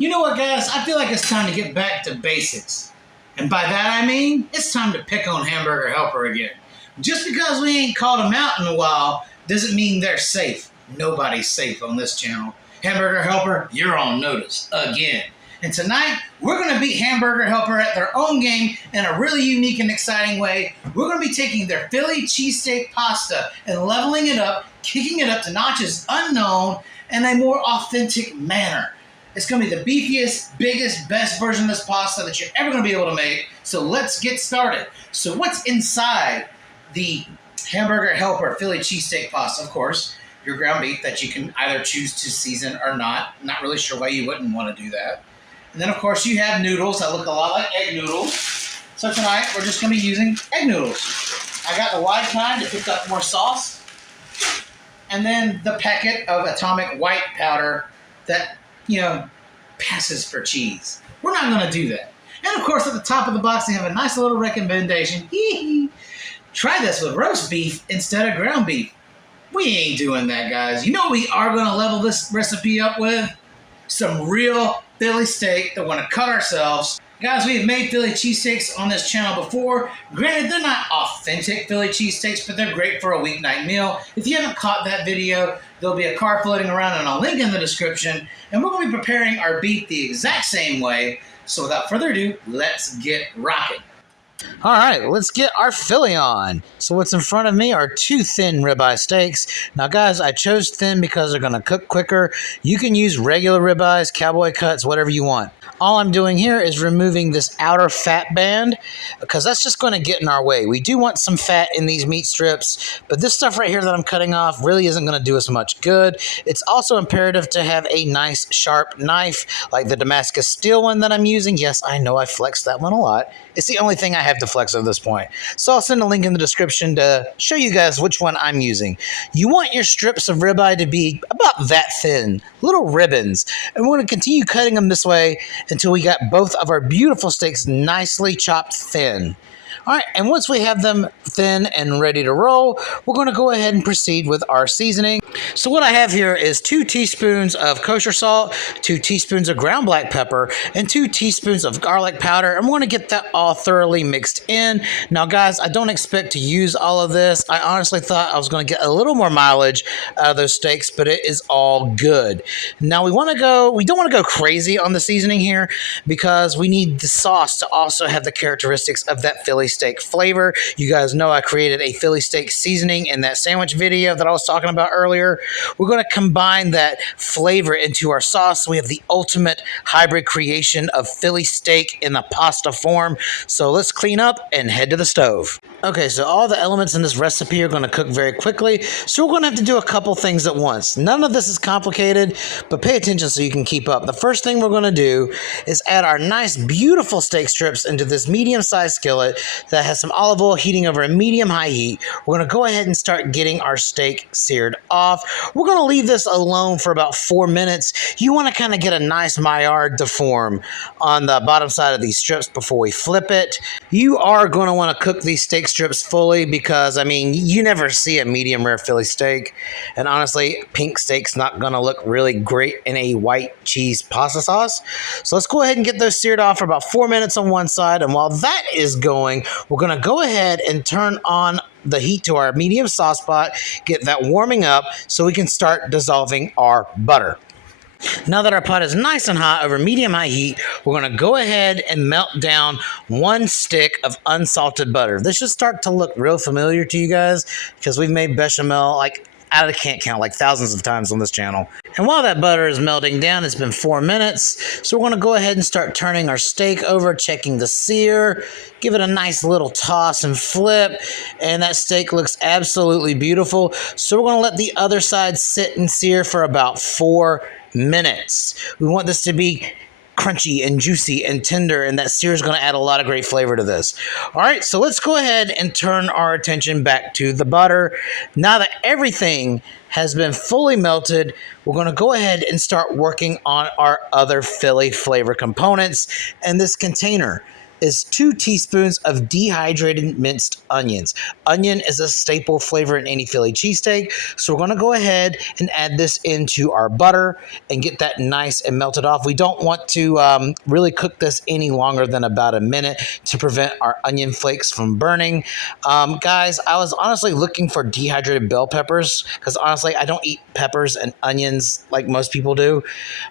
You know what, guys? I feel like it's time to get back to basics. And by that I mean, it's time to pick on Hamburger Helper again. Just because we ain't called them out in a while doesn't mean they're safe. Nobody's safe on this channel. Hamburger Helper, you're on notice again. And tonight, we're going to beat Hamburger Helper at their own game in a really unique and exciting way. We're going to be taking their Philly Cheesesteak Pasta and leveling it up, kicking it up to notches unknown in a more authentic manner. It's going to be the beefiest, biggest, best version of this pasta that you're ever going to be able to make. So let's get started. So what's inside the Hamburger Helper Philly Cheesesteak Pasta? Of course, your ground beef that you can either choose to season or not. Not really sure why you wouldn't want to do that. And then, of course, you have noodles that look a lot like egg noodles. So tonight, we're just going to be using egg noodles. I got the wide kind to pick up more sauce. And then the packet of atomic white powder that, passes for cheese. We're not going to do that. And, of course, at the top of the box, they have a nice little recommendation. Try this with roast beef instead of ground beef. We ain't doing that, guys. You know what we are going to level this recipe up with? Some real Philly steak that want to cut ourselves. Guys, we have made Philly cheesesteaks on this channel before. Granted, they're not authentic Philly cheesesteaks, but they're great for a weeknight meal. If you haven't caught that video, there'll be a card floating around and a link in the description. And we're going to be preparing our beef the exact same way. So without further ado, let's get rocking. All right, let's get our Philly on. So what's in front of me are two thin ribeye steaks. Now, guys, I chose thin because they're going to cook quicker. You can use regular ribeyes, cowboy cuts, whatever you want. All I'm doing here is removing this outer fat band because that's just going to get in our way. We do want some fat in these meat strips, but this stuff right here that I'm cutting off really isn't going to do us much good. It's also imperative to have a nice sharp knife like the Damascus steel one that I'm using. Yes, I know I flexed that one a lot. It's the only thing I have to flex at this point. So I'll send a link in the description to show you guys which one I'm using. You want your strips of ribeye to be about that thin, little ribbons. And we're going to continue cutting them this way until we got both of our beautiful steaks nicely chopped thin. All right, and once we have them thin and ready to roll, we're going to go ahead and proceed with our seasoning. So what I have here is 2 teaspoons of kosher salt, 2 teaspoons of ground black pepper, and 2 teaspoons of garlic powder. And we're going to get that all thoroughly mixed in. Now, guys, I don't expect to use all of this. I honestly thought I was going to get a little more mileage out of those steaks, but it is all good. Now, we don't want to go crazy on the seasoning here because we need the sauce to also have the characteristics of that Philly steak flavor. You guys know I created a Philly steak seasoning in that sandwich video that I was talking about earlier. We're going to combine that flavor into our sauce. We have the ultimate hybrid creation of Philly steak in the pasta form. So let's clean up and head to the stove. Okay, so all the elements in this recipe are going to cook very quickly. So we're going to have to do a couple things at once. None of this is complicated, but pay attention so you can keep up. The first thing we're going to do is add our nice, beautiful steak strips into this medium-sized skillet that has some olive oil heating over a medium-high heat. We're going to go ahead and start getting our steak seared off. We're going to leave this alone for about 4 minutes. You want to kind of get a nice Maillard to form on the bottom side of these strips before we flip it. You are going to want to cook these steak strips fully because, I mean, you never see a medium rare Philly steak. And honestly, pink steak's not going to look really great in a white cheese pasta sauce. So let's go ahead and get those seared off for about 4 minutes on one side. And while that is going, we're going to go ahead and turn on the heat to our medium sauce pot, get that warming up so we can start dissolving our butter. Now that our pot is nice and hot over medium-high heat, we're going to go ahead and melt down 1 stick of unsalted butter. This should start to look real familiar to you guys because we've made bechamel I can't count, thousands of times on this channel. And while that butter is melting down, it's been 4 minutes. So we're going to go ahead and start turning our steak over, checking the sear, give it a nice little toss and flip. And that steak looks absolutely beautiful. So we're going to let the other side sit and sear for about 4 minutes. We want this to be crunchy and juicy and tender, and that sear is going to add a lot of great flavor to this. All right, so let's go ahead and turn our attention back to the butter. Now that everything has been fully melted, we're going to go ahead and start working on our other Philly flavor components in this container. is 2 teaspoons of dehydrated minced onions. Onion is a staple flavor in any Philly cheesesteak, so we're going to go ahead and add this into our butter and get that nice and melted off. We don't want to really cook this any longer than about a minute to prevent our onion flakes from burning. Guys, I was honestly looking for dehydrated bell peppers because honestly, I don't eat peppers and onions like most people do.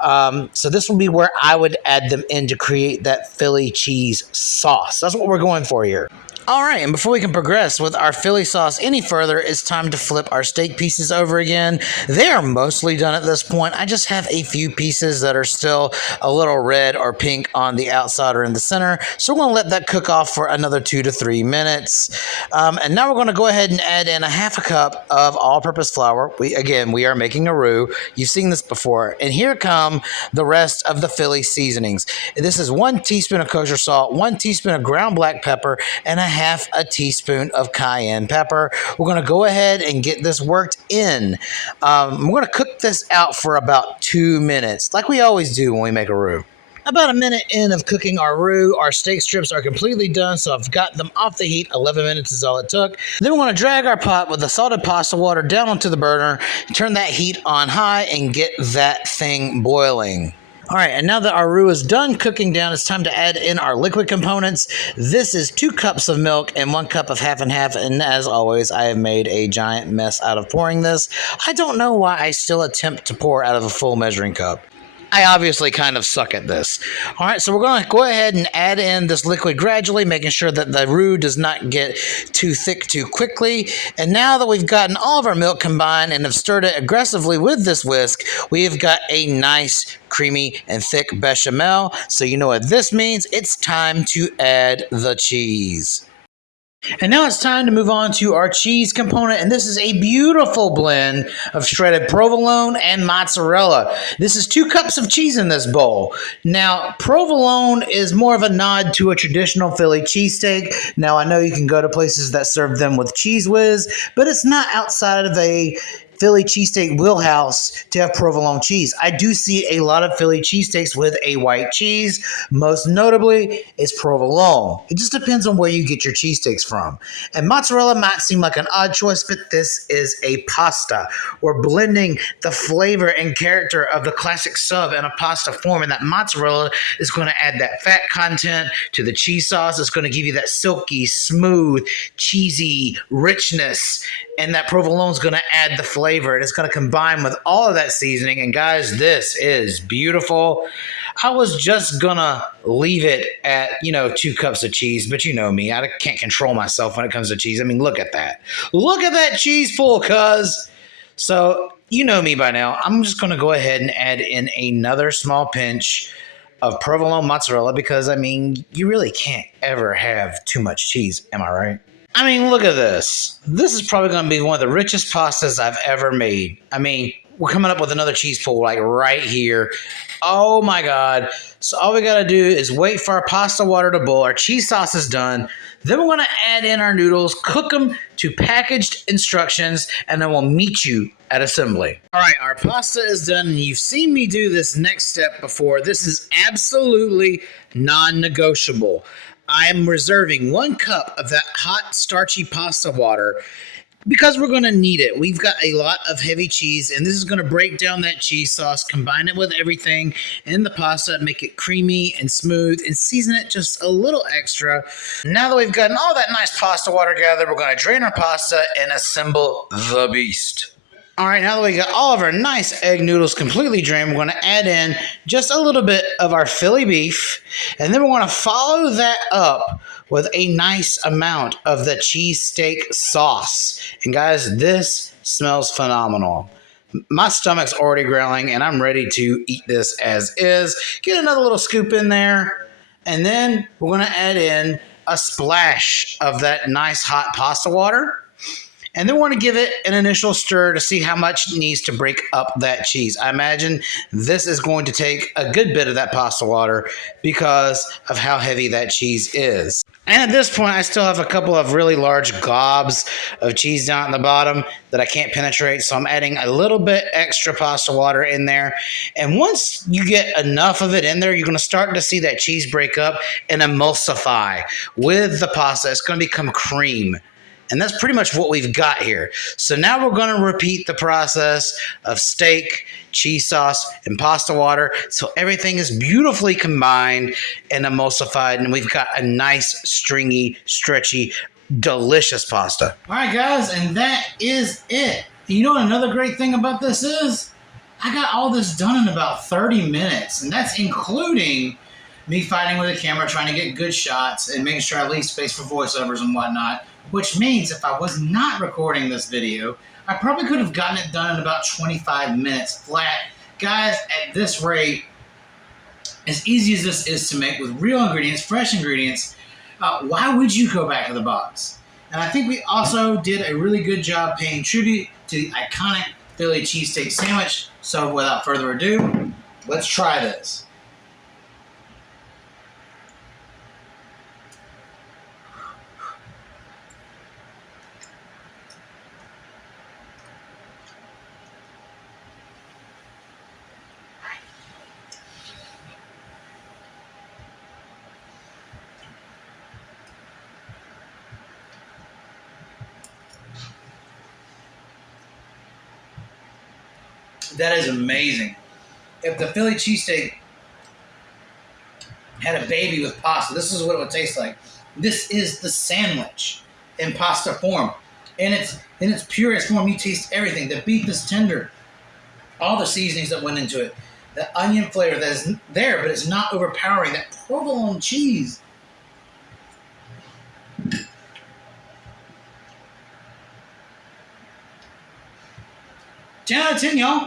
So this will be where I would add them in to create that Philly cheese sauce. That's what we're going for here. All right, and before we can progress with our Philly sauce any further, it's time to flip our steak pieces over again. They are mostly done at this point. I just have a few pieces that are still a little red or pink on the outside or in the center. So we're going to let that cook off for another 2 to 3 minutes. And now we're going to go ahead and add in a half a cup of all-purpose flour. We are making a roux. You've seen this before. And here come the rest of the Philly seasonings. This is 1 teaspoon of kosher salt, 1 teaspoon of ground black pepper, and half a teaspoon of cayenne pepper. We're going to go ahead and get this worked in. We're going to cook this out for about 2 minutes, like we always do when we make a roux. About a minute in of cooking our roux, our steak strips are completely done, so I've got them off the heat. 11 minutes is all it took. Then we're going to drag our pot with the salted pasta water down onto the burner, turn that heat on high, and get that thing boiling. All right, and now that our roux is done cooking down, it's time to add in our liquid components. This is 2 cups of milk and 1 cup of half and half, and as always, I have made a giant mess out of pouring this. I don't know why I still attempt to pour out of a full measuring cup. I obviously kind of suck at this. All right, so we're going to go ahead and add in this liquid gradually, making sure that the roux does not get too thick too quickly. And now that we've gotten all of our milk combined and have stirred it aggressively with this whisk, we have got a nice, creamy, and thick bechamel. So you know what this means. It's time to add the cheese. And now it's time to move on to our cheese component, and this is a beautiful blend of shredded provolone and mozzarella. This is 2 cups of cheese in this bowl. Now, provolone is more of a nod to a traditional Philly cheesesteak. Now, I know you can go to places that serve them with Cheese Whiz, but it's not outside of a Philly cheesesteak wheelhouse to have provolone cheese. I do see a lot of Philly cheesesteaks with a white cheese. Most notably is provolone. It just depends on where you get your cheesesteaks from. And mozzarella might seem like an odd choice, but this is a pasta. We're blending the flavor and character of the classic sub in a pasta form, and that mozzarella is going to add that fat content to the cheese sauce. It's going to give you that silky, smooth, cheesy richness, and that provolone is going to add the flavor, and it's going to combine with all of that seasoning. And guys, this is beautiful. I was just gonna leave it at 2 cups of cheese, but you know me, I can't control myself when it comes to cheese. I mean, look at that cheese full, cuz. So you know me by now. I'm just gonna go ahead and add in another small pinch of provolone mozzarella, because I mean, you really can't ever have too much cheese, am I right? I mean, look at this. This is probably going to be one of the richest pastas I've ever made. I mean, we're coming up with another cheese pool like right here. Oh my God. So all we got to do is wait for our pasta water to boil. Our cheese sauce is done. Then we're going to add in our noodles, cook them to packaged instructions, and then we'll meet you at assembly. All right, our pasta is done, and you've seen me do this next step before. This is absolutely non-negotiable. I am reserving 1 cup of that hot, starchy pasta water because we're going to need it. We've got a lot of heavy cheese, and this is going to break down that cheese sauce, combine it with everything in the pasta, make it creamy and smooth, and season it just a little extra. Now that we've gotten all that nice pasta water gathered, we're going to drain our pasta and assemble the beast. All right, now that we got all of our nice egg noodles completely drained, we're going to add in just a little bit of our Philly beef, and then we're going to follow that up with a nice amount of the cheesesteak sauce. And guys, this smells phenomenal. My stomach's already growling, and I'm ready to eat this as is. Get another little scoop in there, and then we're going to add in a splash of that nice hot pasta water. And then we're going to give it an initial stir to see how much it needs to break up that cheese. I imagine this is going to take a good bit of that pasta water because of how heavy that cheese is. And at this point, I still have a couple of really large gobs of cheese down at the bottom that I can't penetrate. So I'm adding a little bit extra pasta water in there. And once you get enough of it in there, you're going to start to see that cheese break up and emulsify with the pasta. It's going to become cream. And that's pretty much what we've got here. So now we're going to repeat the process of steak, cheese sauce, and pasta water. So everything is beautifully combined and emulsified. And we've got a nice, stringy, stretchy, delicious pasta. All right, guys, and that is it. You know what another great thing about this is? I got all this done in about 30 minutes. And that's including me fighting with the camera, trying to get good shots and making sure I leave space for voiceovers and whatnot. Which means if I was not recording this video, I probably could have gotten it done in about 25 minutes flat. Guys, at this rate, as easy as this is to make with real ingredients, fresh ingredients, why would you go back to the box? And I think we also did a really good job paying tribute to the iconic Philly cheesesteak sandwich. So without further ado, let's try this. That is amazing. If the Philly cheesesteak had a baby with pasta, this is what it would taste like. This is the sandwich in pasta form. In its purest form, you taste everything. The beef is tender. All the seasonings that went into it. The onion flavor that is there, but it's not overpowering. That provolone cheese. 10 out of 10, y'all.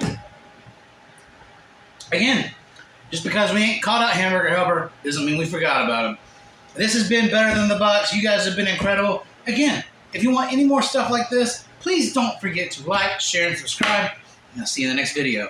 Again, just because we ain't called out Hamburger Helper doesn't mean we forgot about him. This has been better than the box. You guys have been incredible. Again, if you want any more stuff like this, please don't forget to like, share, and subscribe. And I'll see you in the next video.